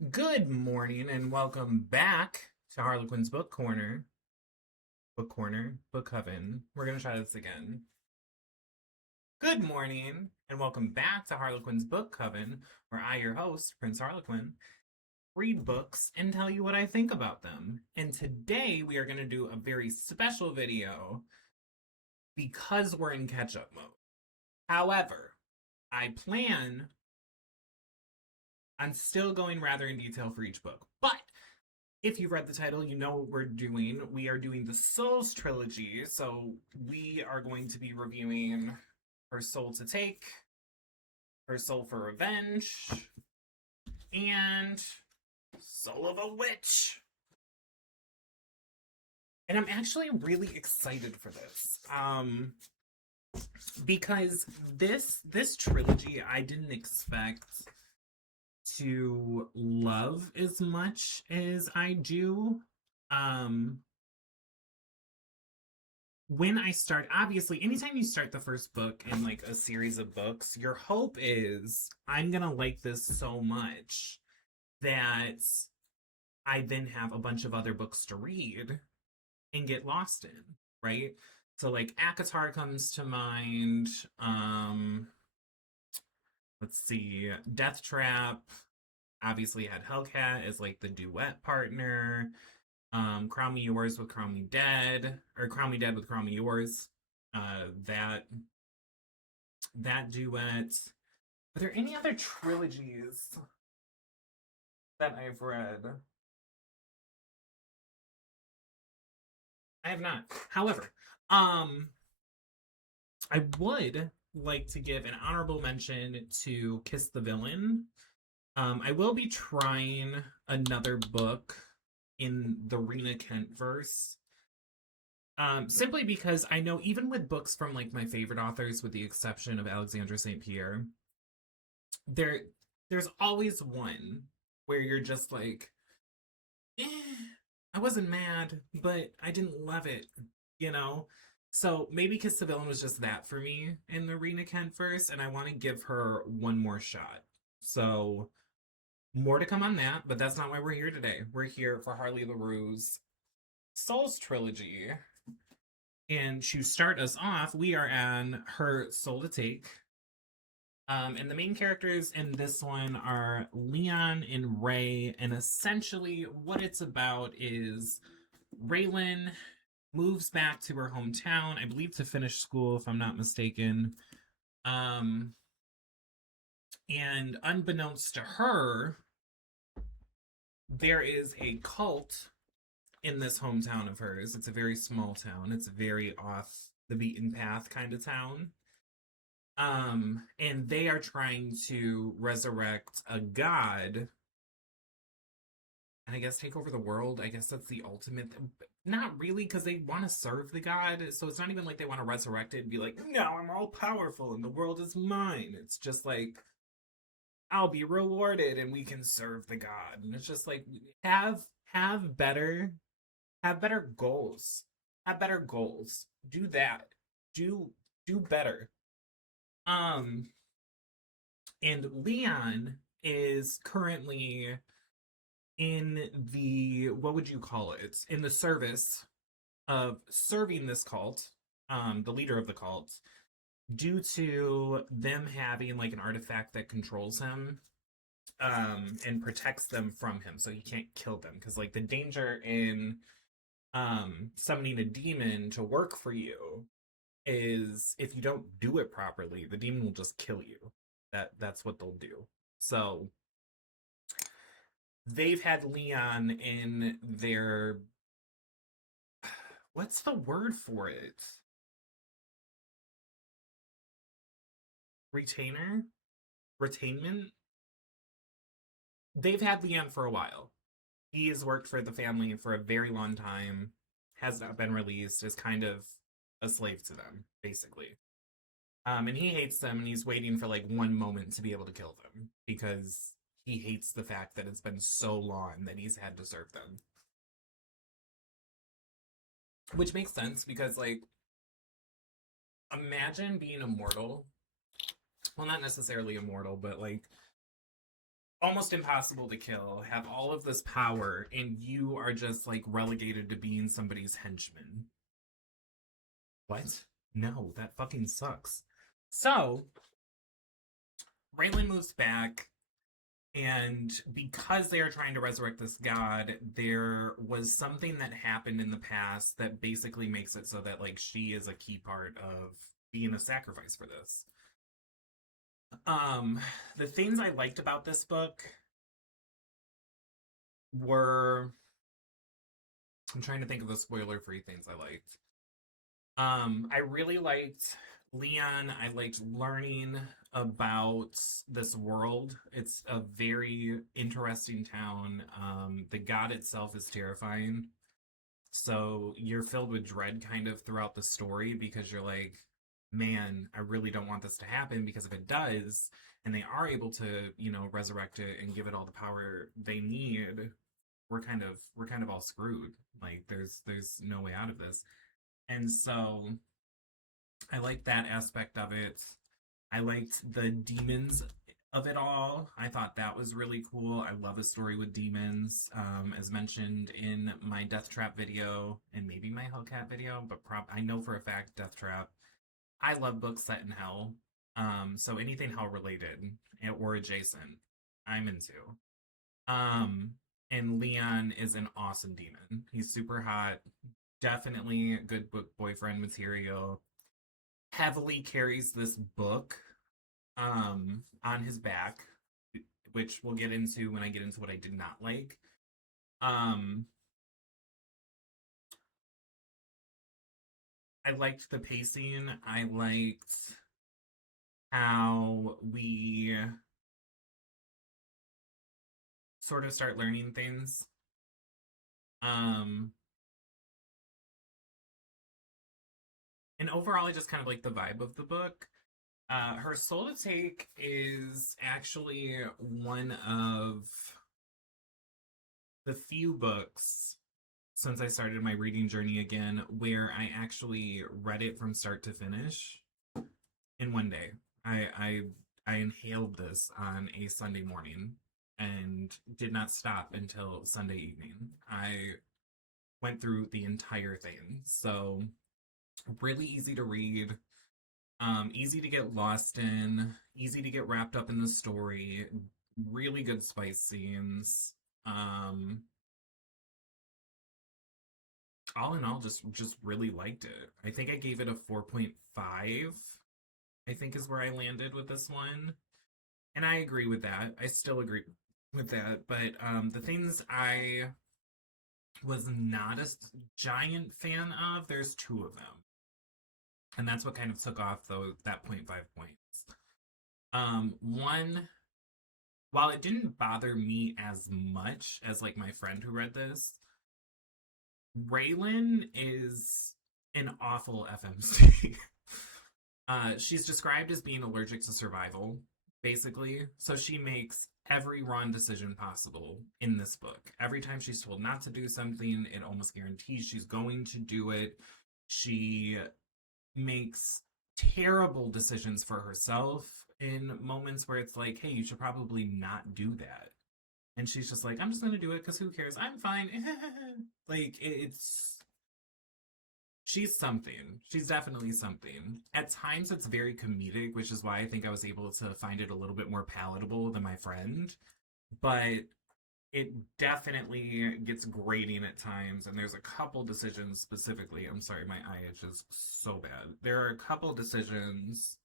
Good morning and welcome back to Harlequin's Book Coven. We're going to try this again. Good morning and welcome back to Harlequin's Book Coven, where I, your host, Prince Harlequin, read books and tell you what I think about them. And today we are going to do a very special video because we're in catch-up mode. However, I plan on still going rather in detail for each book, but if you've read the title, you know what we're doing. We are doing the Souls Trilogy, so we are going to be reviewing Her Soul to Take, Her Soul for Revenge, and Soul of a Witch. And I'm actually really excited for this. Because this trilogy I didn't expect to love as much as I do. When I start, obviously, anytime you start the first book in like a series of books, your hope is I'm gonna like this so much that I then have a bunch of other books to read and get lost in, right? So like ACOTAR comes to mind. Let's see, Death Trap obviously had Hellcat as like the duet partner. Crown Me Yours with Crown Me Dead, or Crown Me Dead with Crown Me Yours. That duet. Are there any other trilogies that I've read? I have not. However, I would like to give an honorable mention to Kiss the Villain. I will be trying another book in the Rena Kent verse. Simply because I know even with books from like my favorite authors, with the exception of Alexandra St. Pierre, there's always one where you're just like, eh, I wasn't mad, but I didn't love it, you know? So maybe Kiss the Villain was just that for me in the Rena Kent verse, and I want to give her one more shot. So more to come on that, but that's not why we're here today. We're here for Harley Laroux's Souls trilogy. And to start us off, we are on Her Soul to Take. And the main characters in this one are Leon and Ray. And essentially, what it's about is Raylan moves back to her hometown, I believe to finish school, if I'm not mistaken. And unbeknownst to her, there is a cult in this hometown of hers. It's a very small town. It's a very off the beaten path kind of town. And they are trying to resurrect a god and I guess take over the world. I guess that's the ultimate. Not really, because they want to serve the god. So it's not even like they want to resurrect it and be like, now I'm all powerful and the world is mine. It's just like, I'll be rewarded and we can serve the god. And it's just like, have better goals. Have better goals. Do that. Do better. Um and Leon is currently in the, what would you call it? In the service of serving this cult, the leader of the cult, due to them having like an artifact that controls him, and protects them from him, so he can't kill them. Because like the danger in summoning a demon to work for you is if you don't do it properly, the demon will just kill you. That's what they'll do. So they've had Leon in their, what's the word for it? Retainer? Retainment? They've had Leon for a while. He has worked for the family for a very long time, has not been released, is kind of a slave to them, basically. And he hates them, and he's waiting for like one moment to be able to kill them because he hates the fact that it's been so long that he's had to serve them. Which makes sense because, like, imagine being immortal. Well, not necessarily immortal, but like almost impossible to kill, have all of this power, and you are just like relegated to being somebody's henchman. What? No, that fucking sucks. So, Raylan moves back, and because they are trying to resurrect this god, there was something that happened in the past that basically makes it so that, like, she is a key part of being a sacrifice for this. Um, the things I liked about this book were I'm trying to think of the spoiler-free things I liked. I really liked Leon. I liked learning about this world. It's a very interesting town. The god itself is terrifying. So you're filled with dread kind of throughout the story because you're like, man, I really don't want this to happen because if it does, and they are able to, resurrect it and give it all the power they need, we're kind of all screwed. Like there's no way out of this. And so I liked that aspect of it. I liked the demons of it all. I thought that was really cool. I love a story with demons. As mentioned in my Death Trap video and maybe my Hellcat video, but I know for a fact Death Trap. I love books set in hell. So anything hell related or adjacent, I'm into. Um, and Leon is an awesome demon. He's super hot. Definitely good book boyfriend material. Heavily carries this book on his back, which we'll get into when I get into what I did not like. Um I liked the pacing. I liked how we sort of start learning things. Um and overall I just kind of like the vibe of the book. Her Soul to Take is actually one of the few books since I started my reading journey again where I actually read it from start to finish in one day. I inhaled this on a Sunday morning and did not stop until Sunday evening. I went through the entire thing. So really easy to read, easy to get lost in, easy to get wrapped up in the story, really good spice scenes. All in all, just really liked it. I think I gave it a 4.5. I think is where I landed with this one, and I agree with that. I still agree with that. But the things I was not a giant fan of, there's two of them, and that's what kind of took off that 0.5 points. One, while it didn't bother me as much as like my friend who read this, Raylan is an awful FMC. She's described as being allergic to survival, basically. So she makes every wrong decision possible in this book. Every time she's told not to do something, it almost guarantees she's going to do it. She makes terrible decisions for herself in moments where it's like, hey, you should probably not do that. And she's just like, I'm just going to do it because who cares? I'm fine. Like, it's she's something. She's definitely something. At times it's very comedic, which is why I think I was able to find it a little bit more palatable than my friend. But it definitely gets grating at times, and there's a couple decisions specifically. I'm sorry, my eye itches so bad. There are a couple decisions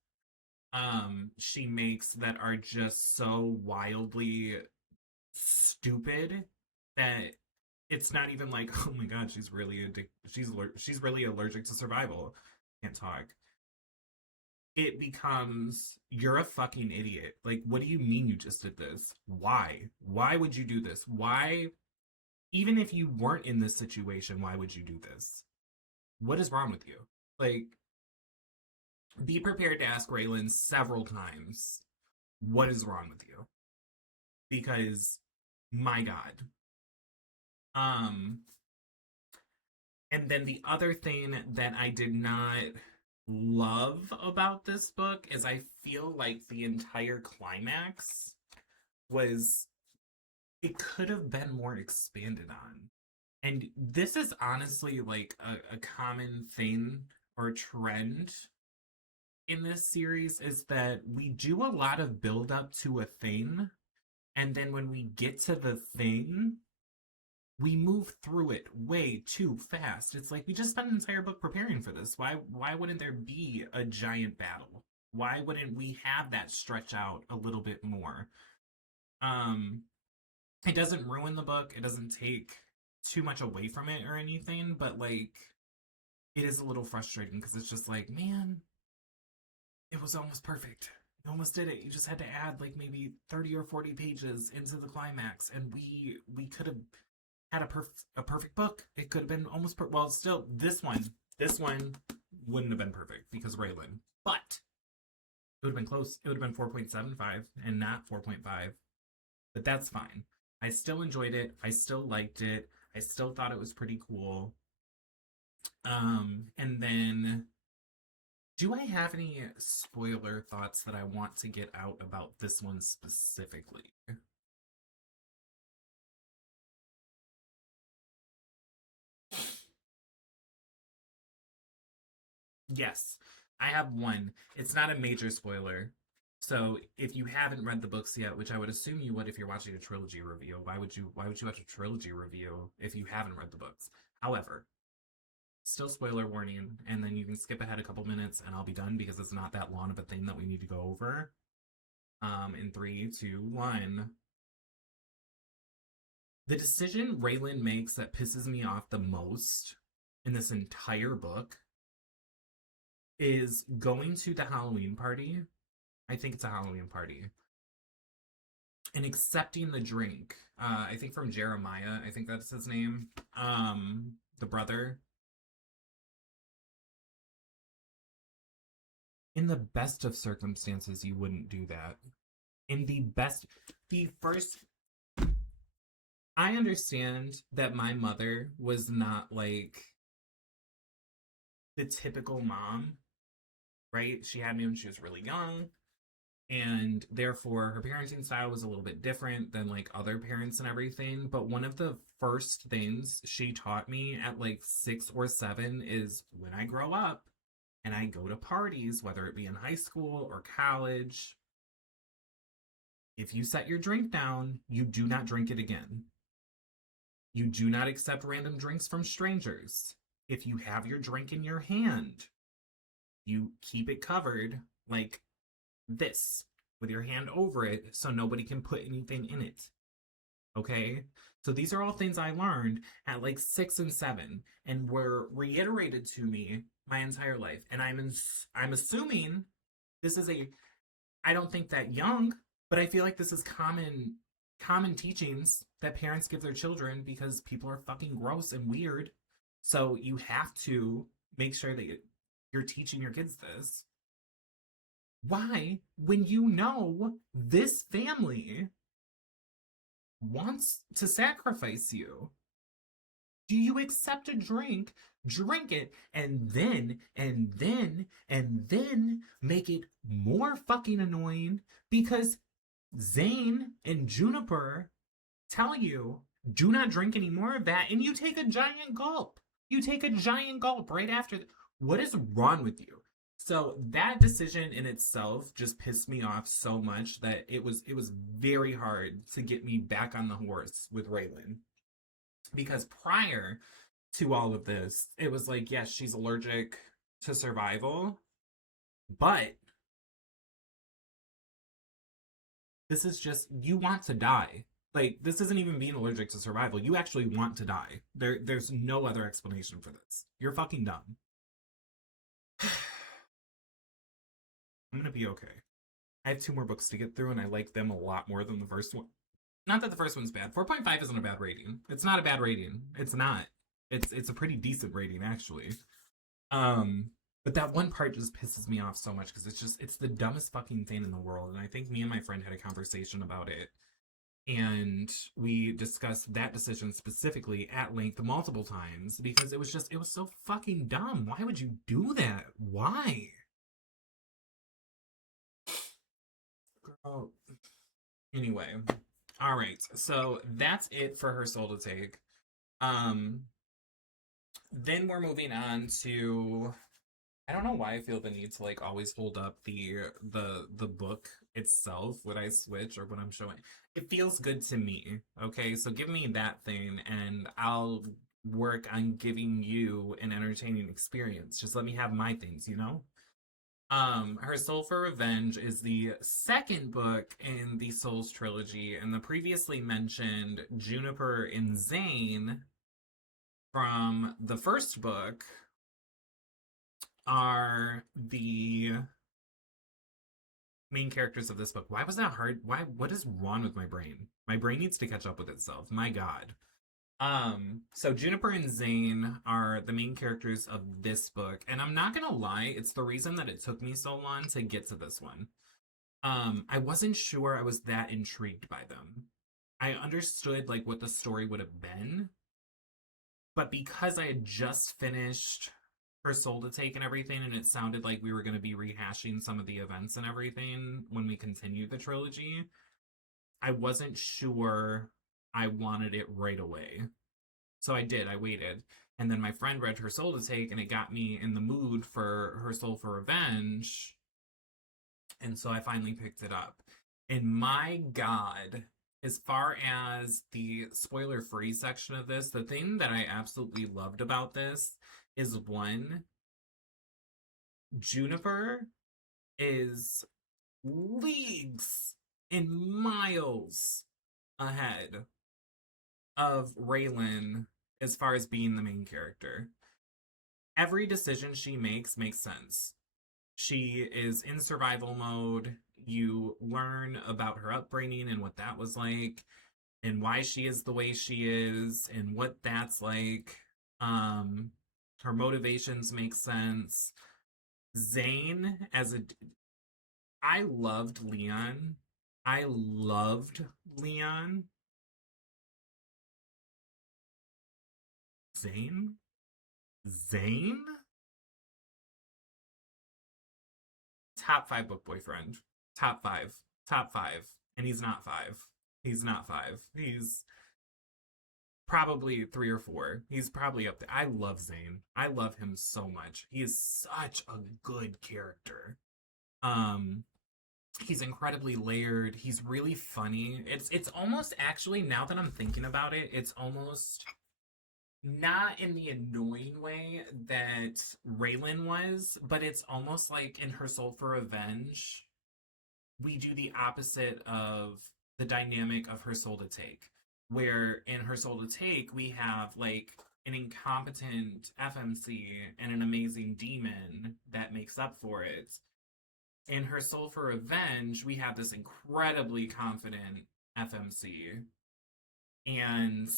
she makes that are just so wildly stupid that it's not even like, oh my god, she's really allergic to survival. Can't talk. It becomes, you're a fucking idiot. Like, what do you mean you just did this? Why would you do this? Why, even if you weren't in this situation, why would you do this? What is wrong with you? Like, be prepared to ask Raylan several times, what is wrong with you? Because, my god. Um, And then the other thing that I did not love about this book is I feel like the entire climax was it could have been more expanded on. And this is honestly like a common thing or trend in this series is that we do a lot of build up to a thing, and then when we get to the thing, we move through it way too fast. It's like we just spent an entire book preparing for this. Why wouldn't there be a giant battle? Why wouldn't we have that stretch out a little bit more? Um it doesn't ruin the book. It doesn't take too much away from it or anything, but like it is a little frustrating because it's just like, man, it was almost perfect. You almost did it. You just had to add like maybe 30 or 40 pages into the climax, and we could have had a perfect book. It could have been almost well. Still, this one wouldn't have been perfect because Raylan, but it would have been close. It would have been 4.75 and not 4.5, but that's fine. I still enjoyed it. I still liked it. I still thought it was pretty cool. And then do I have any spoiler thoughts that I want to get out about this one specifically? Yes, I have one. It's not a major spoiler. So if you haven't read the books yet, which I would assume you would if you're watching a trilogy review, why would you watch a trilogy review if you haven't read the books? However, still spoiler warning, and then you can skip ahead a couple minutes and I'll be done because it's not that long of a thing that we need to go over. In three, two, one. The decision Raylan makes that pisses me off the most in this entire book is going to the Halloween party. I think it's a Halloween party. And accepting the drink. I think from Jeremiah, I think that's his name. The brother. In the best of circumstances, you wouldn't do that. In the first, I understand that my mother was not like the typical mom, right? She had me when she was really young, and therefore her parenting style was a little bit different than like other parents and everything. But one of the first things she taught me at like 6 or 7 is when I grow up and I go to parties, whether it be in high school or college, if you set your drink down, you do not drink it again. You do not accept random drinks from strangers. If you have your drink in your hand, you keep it covered like this with your hand over it so nobody can put anything in it. Okay? So these are all things I learned at like 6 and 7 and were reiterated to me my entire life. And I'm assuming this is a I don't think that young, but I feel like this is common teachings that parents give their children because people are fucking gross and weird. So you have to make sure that you're teaching your kids this. Why, when you know this family wants to sacrifice you, do you accept a drink it, and then make it more fucking annoying because Zane and Juniper tell you, do not drink any more of that, and you take a giant gulp. You take a giant gulp right after. What is wrong with you? So that decision in itself just pissed me off so much that it was very hard to get me back on the horse with Raylan. Because prior to all of this, it was like, yes, she's allergic to survival, but this is just you want to die. Like this isn't even being allergic to survival. You actually want to die. There's no other explanation for this. You're fucking dumb. I'm gonna be okay. I have 2 more books to get through, and I like them a lot more than the first one. Not that the first one's bad. 4.5 isn't a bad rating. It's not a bad rating. It's not. It's a pretty decent rating actually. Um, but that one part just pisses me off so much because it's the dumbest fucking thing in the world. And I think me and my friend had a conversation about it. And we discussed that decision specifically at length multiple times because it was so fucking dumb. Why would you do that? Why? Girl, Anyway, all right. So that's it for Her Soul to Take. Um, then we're moving on to, I don't know why I feel the need to like always hold up the book itself when I switch or when I'm showing. It feels good to me. Okay, so give me that thing and I'll work on giving you an entertaining experience. Just let me have my things, you know? Her Soul for Revenge is the second book in the Souls trilogy, and the previously mentioned Juniper and Zane from the first book are the main characters of this book. Why was that hard? Why? What is wrong with my brain? My brain needs to catch up with itself. My God. So Juniper and Zane are the main characters of this book, and I'm not gonna lie, it's the reason that it took me so long to get to this one. I wasn't sure I was that intrigued by them. I understood like what the story would have been, but because I had just finished Her Soul to Take and everything, and it sounded like we were going to be rehashing some of the events and everything when we continued the trilogy, I wasn't sure I wanted it right away. So I did, I waited. And then my friend read Her Soul to Take, and it got me in the mood for Her Soul for Revenge. And so I finally picked it up. And my God, as far as the spoiler free section of this, the thing that I absolutely loved about this is one, Juniper is leagues and miles ahead of Raylan as far as being the main character. Every decision she makes sense. She is in survival mode. You learn about her upbringing and what that was like, and why she is the way she is, and what that's like. Um, Her motivations make sense. Zane, I loved Leon. I loved Leon. Zane? Zane? Top five book boyfriend. Top five. Top five. And he's not five. He's not five. He's probably three or four. He's probably up there. I love Zane. I love him so much. He is such a good character. Um, he's incredibly layered. He's really funny. It's almost actually now that I'm thinking about it, it's almost not in the annoying way that Raylan was, but it's almost like in Her Soul for Revenge, we do the opposite of the dynamic of Her Soul to Take. Where in Her Soul to Take, we have like an incompetent FMC and an amazing demon that makes up for it. In Her Soul for Revenge, we have this incredibly confident FMC, and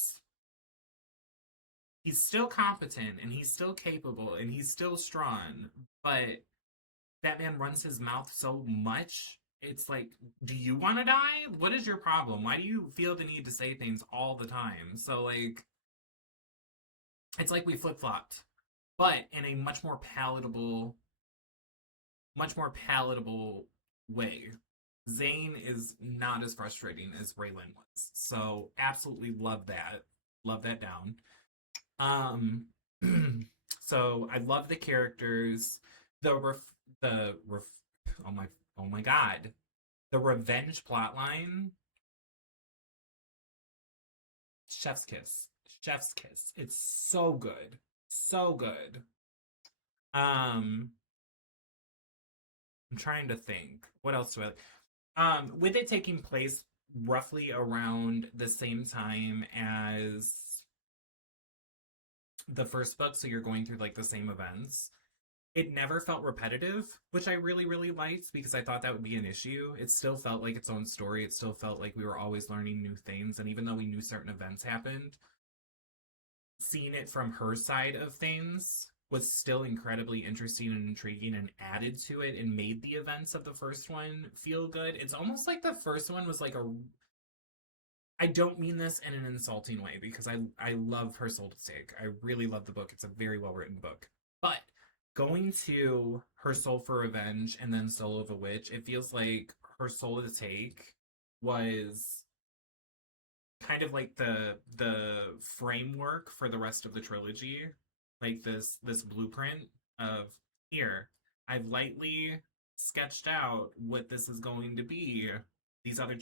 he's still competent and he's still capable and he's still strong, but that man runs his mouth so much. It's like, do you want to die? What is your problem? Why do you feel the need to say things all the time? So, like, it's like we flip flopped, but in a much more palatable way. Zane is not as frustrating as Raylan was. So, absolutely love that. Love that down. Um, so I love the characters. The oh my God, the revenge plotline. Chef's kiss, chef's kiss. It's so good, so good. Um, I'm trying to think. What else do I? With it taking place roughly around the same time as the first book, so you're going through like the same events. It never felt repetitive, which I really, really liked because I thought that would be an issue. It still felt like its own story. It still felt like we were always learning new things. And even though we knew certain events happened, seeing it from her side of things was still incredibly interesting and intriguing and added to it and made the events of the first one feel good. It's almost like the first one was like a. I don't mean this in an insulting way because I love Her Soul to Take. I really love the book. It's a very well written book. But going to Her Soul for Revenge and then Soul of a Witch, it feels like Her Soul to Take was kind of like the framework for the rest of the trilogy, like this blueprint of here. I've lightly sketched out what this is going to be. These other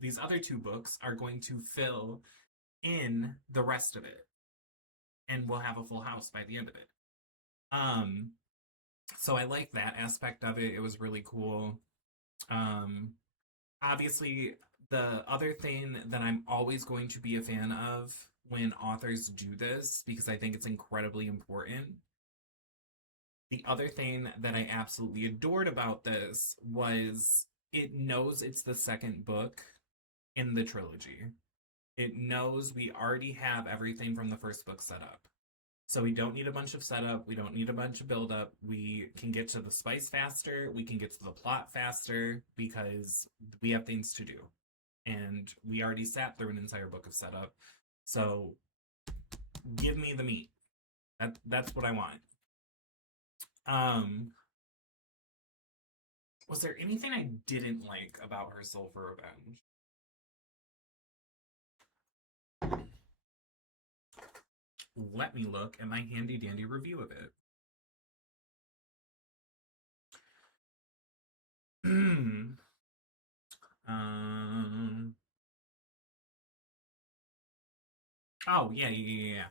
these other two books are going to fill in the rest of it, and we'll have a full house by the end of it. Um, so I like that aspect of it. It was really cool. Um, Obviously, the other thing that I'm always going to be a fan of when authors do this, because I think it's incredibly important. The other thing that I absolutely adored about this was it knows it's the second book in the trilogy. It knows we already have everything from the first book set up. So we don't need a bunch of setup. We don't need a bunch of buildup. We can get to the spice faster. We can get to the plot faster because we have things to do. And we already sat through an entire book of setup. So give me the meat. That's what I want. Was there anything I didn't like about her soul for revenge? Let me look at my handy dandy review of it. um, oh, yeah.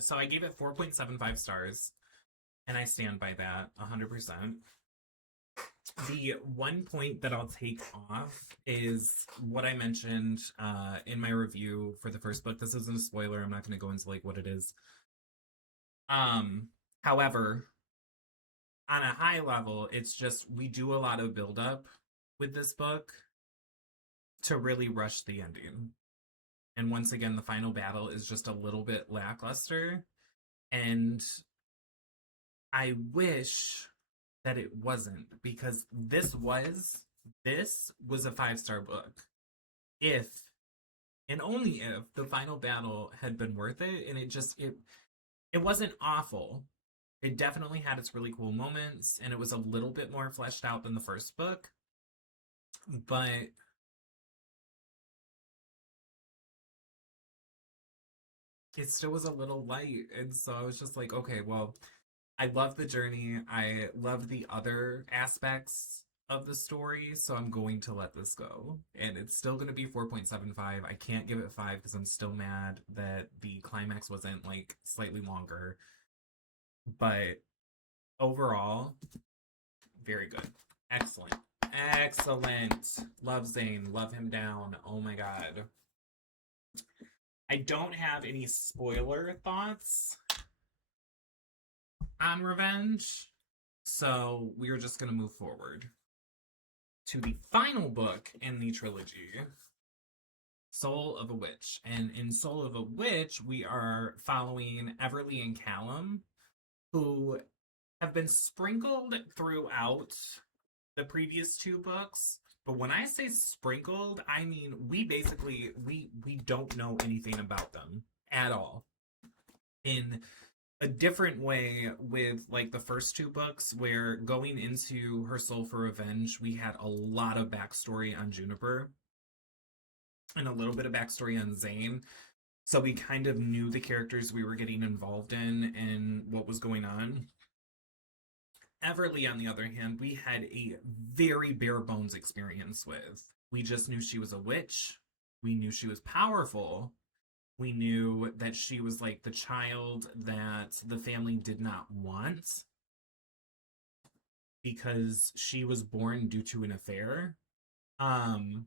So I gave it 4.75 stars, and I stand by that 100%. The one point that I'll take off is what I mentioned in my review for the first book. This isn't a spoiler. I'm not going to go into like what it is. However, on a high level, it's just we do a lot of buildup with this book to really rush the ending. And once again, the final battle is just a little bit lackluster. And I wish that it wasn't, because this was a 5-star book if and only if the final battle had been worth it. And it wasn't awful. It definitely had its really cool moments, and it was a little bit more fleshed out than the first book, but it still was a little light. And so I was just like, okay, well, I love the journey. I love the other aspects of the story, so I'm going to let this go. And it's still going to be 4.75. I can't give it 5 because I'm still mad that the climax wasn't like slightly longer. But overall, very good. Excellent. Excellent. Love Zane. Love him down. Oh my god. I don't have any spoiler thoughts on Revenge, so we are just going to move forward to the final book in the trilogy, Soul of a Witch. And in Soul of a Witch, we are following Everly and Callum, who have been sprinkled throughout the previous 2 books. But when I say sprinkled, I mean we basically we don't know anything about them at all. In a different way with like the first 2 books, where going into Her Soul for Revenge, we had a lot of backstory on Juniper and a little bit of backstory on Zane. So we kind of knew the characters we were getting involved in and what was going on. Everly, on the other hand, we had a very bare bones experience with. We just knew she was a witch. We knew she was powerful. We knew that she was like the child that the family did not want because she was born due to an affair. But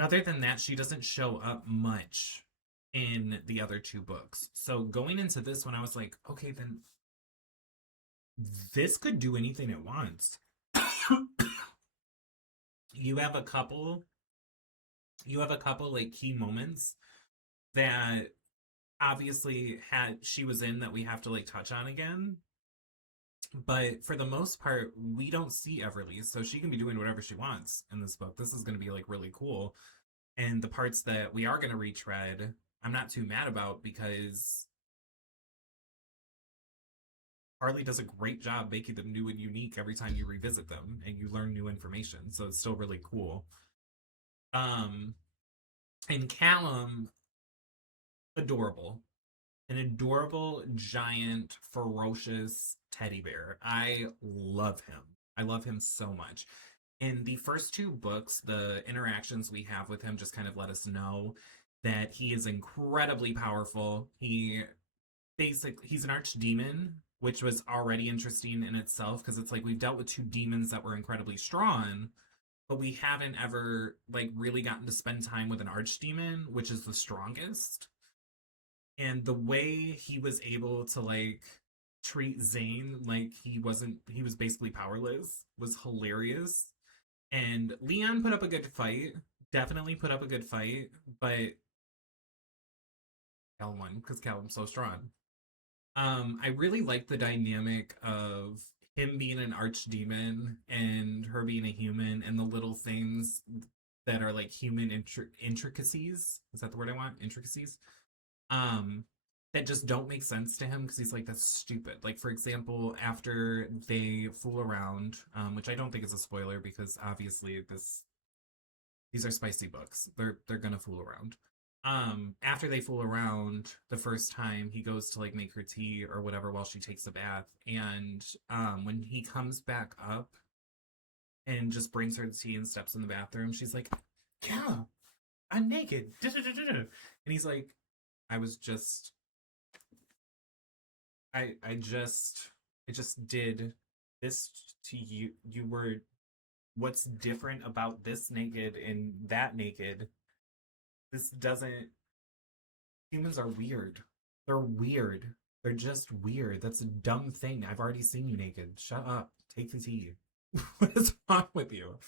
other than that, she doesn't show up much in the other 2 books. So going into this one, I was like, okay, then this could do anything it wants. you have a couple like key moments that obviously she was in that we have to like touch on again. But for the most part, we don't see Everly, so she can be doing whatever she wants in this book. This is going to be like really cool. And the parts that we are going to retread, I'm not too mad about, because Harley does a great job making them new and unique every time you revisit them and you learn new information. So it's still really cool. Um, and Callum, adorable. An adorable, giant, ferocious teddy bear. I love him. I love him so much. In the first two books, the interactions we have with him just kind of let us know that he is incredibly powerful. He's an archdemon, which was already interesting in itself because it's like we've dealt with two demons that were incredibly strong, but we haven't ever like really gotten to spend time with an archdemon, which is the strongest. And the way he was able to like treat Zane like he was basically powerless was hilarious. And Leon put up a good fight, definitely put up a good fight, but Callum won because Callum's so strong. I really like the dynamic of him being an archdemon and her being a human, and the little things that are like human intricacies. Is that the word I want? Intricacies. Um, that just don't make sense to him because he's like, that's stupid. Like, for example, after they fool around, which I don't think is a spoiler because obviously these are spicy books. They're gonna fool around. After they fool around the first time, he goes to like make her tea or whatever while she takes a bath, and when he comes back up and just brings her the tea and steps in the bathroom, she's like, "Yeah, I'm naked." And he's like, "I was just, I just did this to you. You were, what's different about this naked and that naked? This doesn't, humans are weird. They're weird. They're just weird. That's a dumb thing. I've already seen you naked. Shut up. Take the tea." What is wrong with you?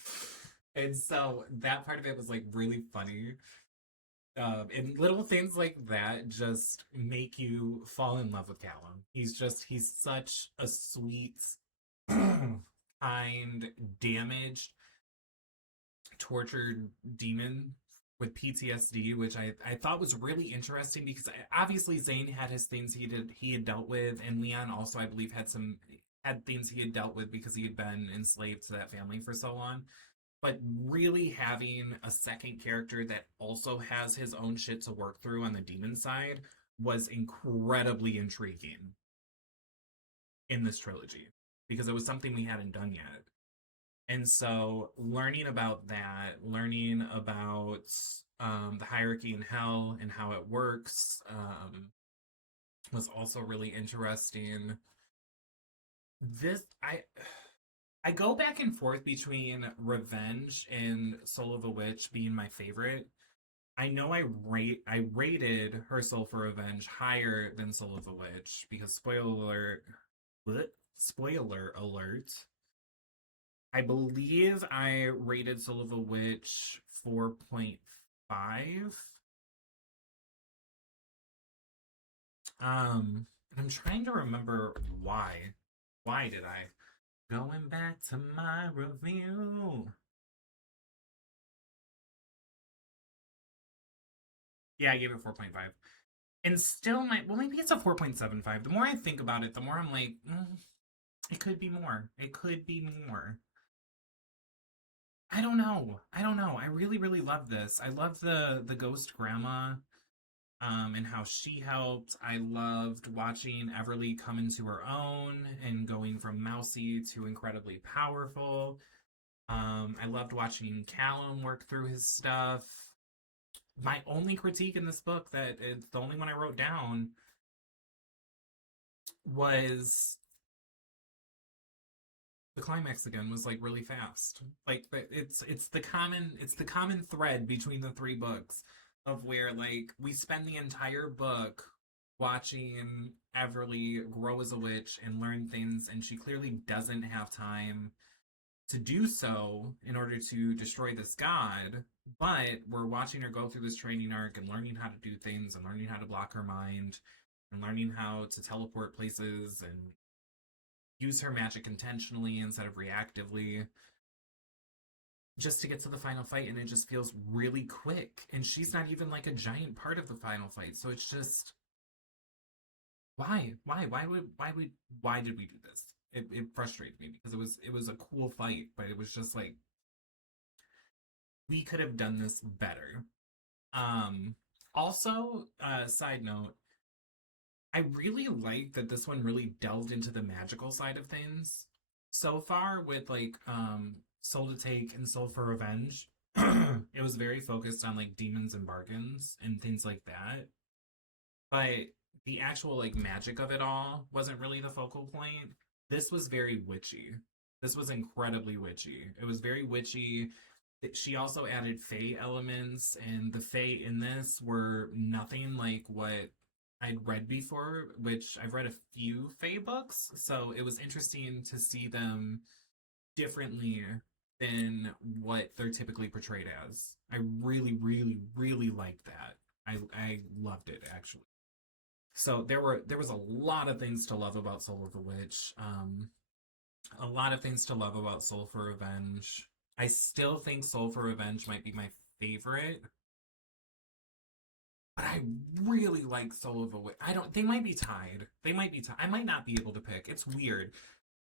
And so that part of it was like really funny. And little things like that just make you fall in love with Callum. He's such a sweet, kind, damaged, tortured demon with PTSD, which I thought was really interesting because obviously Zane had his things he had dealt with, and Leon also I believe had things he had dealt with because he had been enslaved to that family for so long. But really having a second character that also has his own shit to work through on the demon side was incredibly intriguing in this trilogy because it was something we hadn't done yet. And so learning about that, learning about the hierarchy in hell and how it works was also really interesting. This I go back and forth between Revenge and Soul of a Witch being my favorite. I know I rated Her Soul for Revenge higher than Soul of a Witch because spoiler alert. I believe I rated Soul of a Witch 4.5. And I'm trying to remember why. Why did I? Going back to my review. Yeah, I gave it 4.5. And still well, maybe it's a 4.75. The more I think about it, the more I'm like, it could be more. It could be more. I don't know. I don't know. I really, really love this. I love the ghost grandma, and how she helped. I loved watching Everly come into her own and going from mousy to incredibly powerful. I loved watching Callum work through his stuff. My only critique in this book, that it's the only one I wrote down, was the climax again was like really fast. Like it's the common thread between the three books of where like we spend the entire book watching Everly grow as a witch and learn things, and she clearly doesn't have time to do so in order to destroy this god. But we're watching her go through this training arc and learning how to do things and learning how to block her mind and learning how to teleport places and use her magic intentionally instead of reactively, just to get to the final fight. And it just feels really quick, and she's not even like a giant part of the final fight, so it's just why did we do this? It frustrated me because it was a cool fight, but it was just like we could have done this better. Um, Also, side note, I really like that this one really delved into the magical side of things so far with like Soul to Take and Soul for Revenge. It was very focused on like demons and bargains and things like that. But the actual like magic of it all wasn't really the focal point. This was very witchy. This was incredibly witchy. It was very witchy. She also added fae elements, and the fae in this were nothing like what I'd read before, which I've read a few fae books, so it was interesting to see them differently than what they're typically portrayed as. I really, really, really liked that. I loved it actually. So there was a lot of things to love about Soul of the Witch. A lot of things to love about Soul for Revenge. I still think Soul for Revenge might be my favorite, but I really like Soul of a Witch. I don't. They might be tied. They might be tied. I might not be able to pick. It's weird.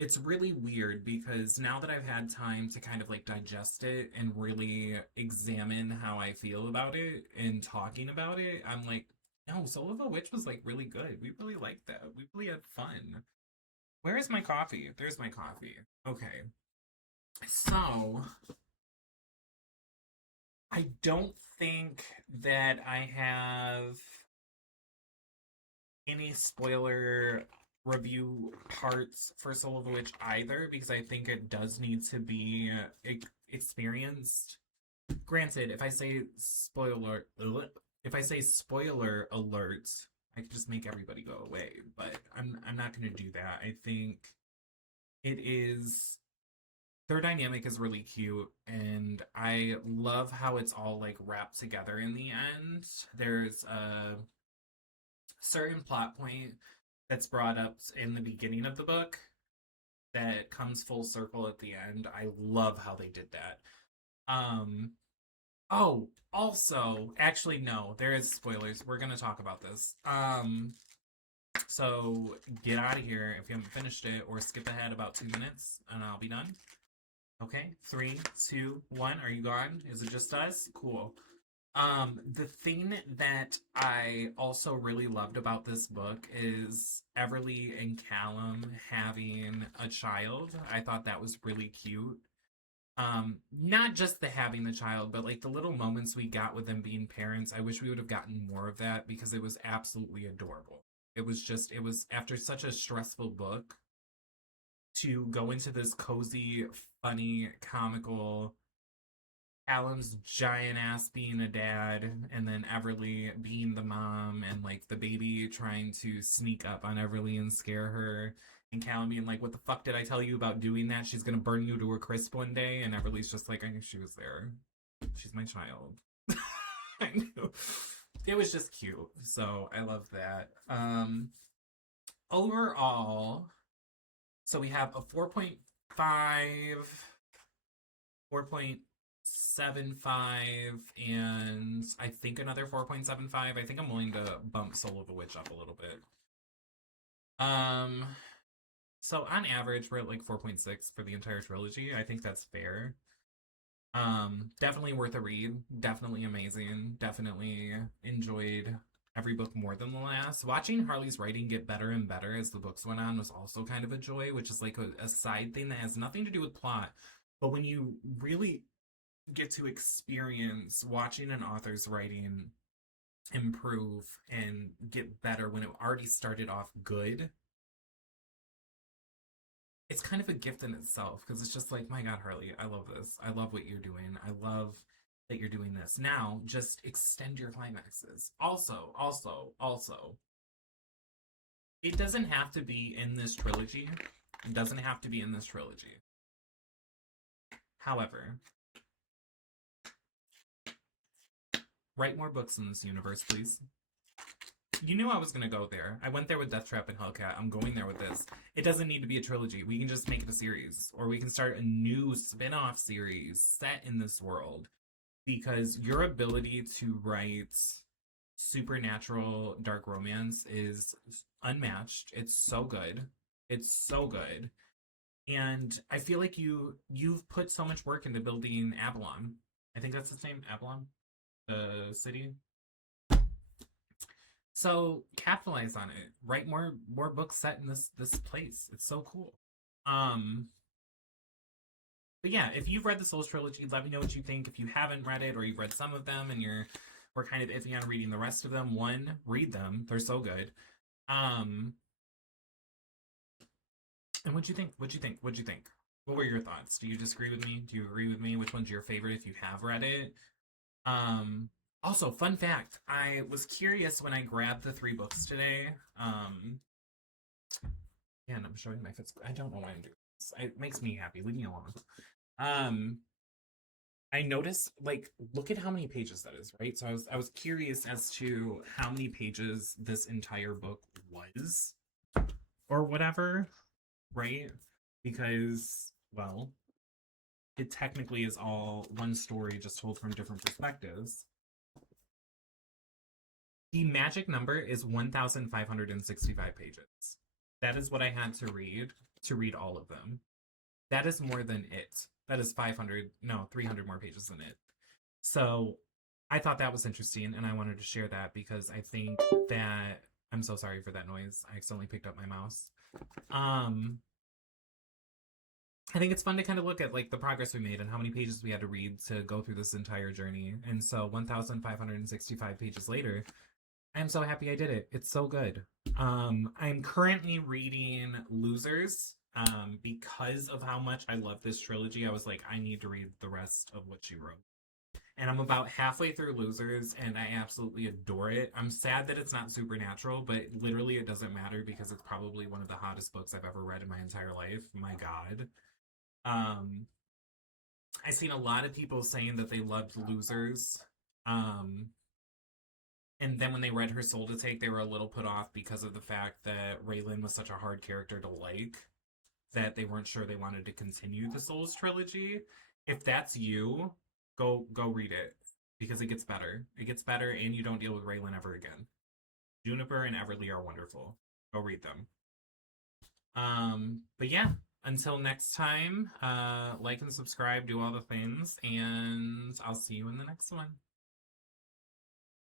It's really weird because now that I've had time to kind of like digest it and really examine how I feel about it and talking about it, I'm like, no, Soul of a Witch was like really good. We really liked that. We really had fun. Where is my coffee? There's my coffee. Okay. So, I don't think that I have any spoiler review parts for Soul of a Witch either, because I think it does need to be experienced. Granted, if I say spoiler alert, I could just make everybody go away, but I'm not going to do that. I think it is their dynamic is really cute, and I love how it's all like wrapped together in the end. There's a certain plot point that's brought up in the beginning of the book that comes full circle at the end. I love how they did that. Um oh, also, actually no, there is spoilers. We're going to talk about this. So get out of here if you haven't finished it, or skip ahead about 2 minutes and I'll be done. Okay, 3, 2, 1. Are you gone? Is it just us? Cool. The thing that I also really loved about this book is Everly and Callum having a child. I thought that was really cute. Not just the having the child, but like the little moments we got with them being parents. I wish we would have gotten more of that because it was absolutely adorable. It was after such a stressful book to go into this cozy, funny, comical Alan's giant ass being a dad, and then Everly being the mom, and like the baby trying to sneak up on Everly and scare her, and Callum being like, "What the fuck did I tell you about doing that? She's gonna burn you to a crisp one day." And Everly's just like, "I knew she was there. She's my child." I knew. It was just cute, so I love that. Overall, so we have a 4.5, 4.75, and I think another 4.75. I think I'm willing to bump Soul of a Witch up a little bit. So on average, we're at like 4.6 for the entire trilogy. I think that's fair. Definitely worth a read. Definitely amazing. Definitely enjoyed every book more than the last. Watching Harley's writing get better and better as the books went on was also kind of a joy, which is like a side thing that has nothing to do with plot. But when you really get to experience watching an author's writing improve and get better when it already started off good, it's kind of a gift in itself, because it's just like, my God, Harley, I love this. I love what you're doing. I love that you're doing this. Now, just extend your climaxes. Also, it doesn't have to be in this trilogy. It doesn't have to be in this trilogy. However, write more books in this universe, please. You knew I was going to go there. I went there with Death Trap and Hellcat. I'm going there with this. It doesn't need to be a trilogy. We can just make it a series. Or we can start a new spin-off series set in this world. Because your ability to write supernatural dark romance is unmatched. It's so good. It's so good. And I feel like you've put so much work into building Avalon. I think that's its name, Avalon, the city. So capitalize on it. Write more books set in this place. It's so cool. Um, but yeah, if you've read the Souls trilogy, let me know what you think. If you haven't read it or you've read some of them and we're kind of iffy on reading the rest of them, one, read them. They're so good. Um, and what'd you think? What'd you think? What'd you think? What were your thoughts? Do you disagree with me? Do you agree with me? Which one's your favorite if you have read it? Um, Also, fun fact, I was curious when I grabbed the three books today. And I'm showing my fits. I don't know why I'm doing this. It makes me happy. Leave me alone. Um, I noticed, like, look at how many pages that is, right? So I was curious as to how many pages this entire book was, or whatever, right? Because, well, it technically is all one story just told from different perspectives. The magic number is 1,565 pages. That is what I had to read all of them. That is more than it. That is 500, no, 300 more pages than it. So I thought that was interesting, and I wanted to share that because I think that I'm so sorry for that noise. I accidentally picked up my mouse. I think it's fun to kind of look at like the progress we made and how many pages we had to read to go through this entire journey. And so 1,565 pages later, I'm so happy I did it. It's so good. I'm currently reading Losers. Because of how much I love this trilogy, I was like, I need to read the rest of what she wrote. And I'm about halfway through Losers, and I absolutely adore it. I'm sad that it's not supernatural, but literally it doesn't matter because it's probably one of the hottest books I've ever read in my entire life. My God. Um, I've seen a lot of people saying that they loved Losers. Um, and then when they read Her Soul to Take, they were a little put off because of the fact that Raylan was such a hard character to like that they weren't sure they wanted to continue the Souls trilogy. If that's you, go read it because it gets better. It gets better, and you don't deal with Raylan ever again. Juniper and Everly are wonderful. Go read them. But yeah, until next time, like and subscribe, do all the things, and I'll see you in the next one.